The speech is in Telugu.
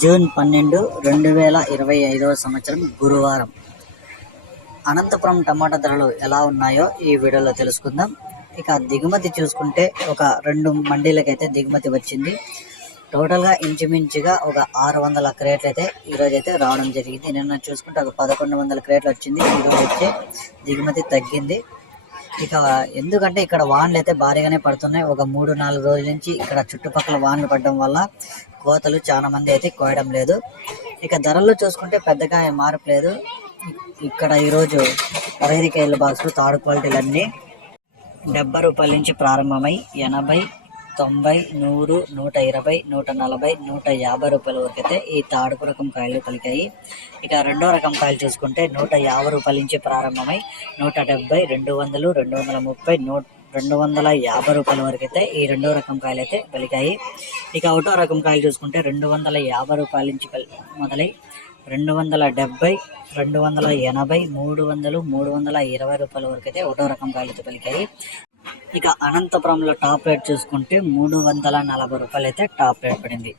జూన్ 12, 2025 సంవత్సరం గురువారం. అనంతపురం టమాటా ధరలు ఎలా ఉన్నాయో ఈ వీడియోలో తెలుసుకుందాం. ఇక దిగుమతి చూసుకుంటే ఒక 2 మండీలకైతే దిగుమతి వచ్చింది. టోటల్గా ఇంచుమించుగా ఒక 600 క్రేట్లు అయితే ఈరోజు అయితే రావడం జరిగింది. నిన్న చూసుకుంటే ఒక 1100 క్రేట్లు వచ్చింది. ఈరోజు అయితే దిగుమతి తగ్గింది. ఇక ఎందుకంటే ఇక్కడ వానలు అయితే భారీగానే పడుతున్నాయి. ఒక 3-4 రోజుల నుంచి ఇక్కడ చుట్టుపక్కల వానలు పడడం వల్ల కోతలు చాలా మంది అయితే కోయడం లేదు. ఇక ధరల్లో చూసుకుంటే పెద్దగా మార్పు లేదు. ఇక్కడ ఈరోజు 15 కేజీల బాక్సులు తాడు క్వాలిటీలన్నీ 70 రూపాయల నుంచి ప్రారంభమై 80, 90, 100, 120, 140, 150 రూపాయల వరకు అయితే ఈ తాడుపు రకం కాయలు పలికాయి. ఇక రెండో రకం కాయలు చూసుకుంటే 150 రూపాయల నుంచి ప్రారంభమై 170, 200, 230, 250 రూపాయల వరకు అయితే ఈ రెండో రకం కాయలు అయితే పలికాయి. ఇక ఒకటో రకం కాయలు చూసుకుంటే 250 రూపాయల నుంచి మొదలై 270, 280, 300, 320 రూపాయల వరకు అయితే ఒకటో రకం కాయలు అయితే పలికాయి. ఇక అనంతపురంలో టాప్ రేట్ చూసుకుంటే 340 రూపాయలు అయితే టాప్ రేట్ పడింది.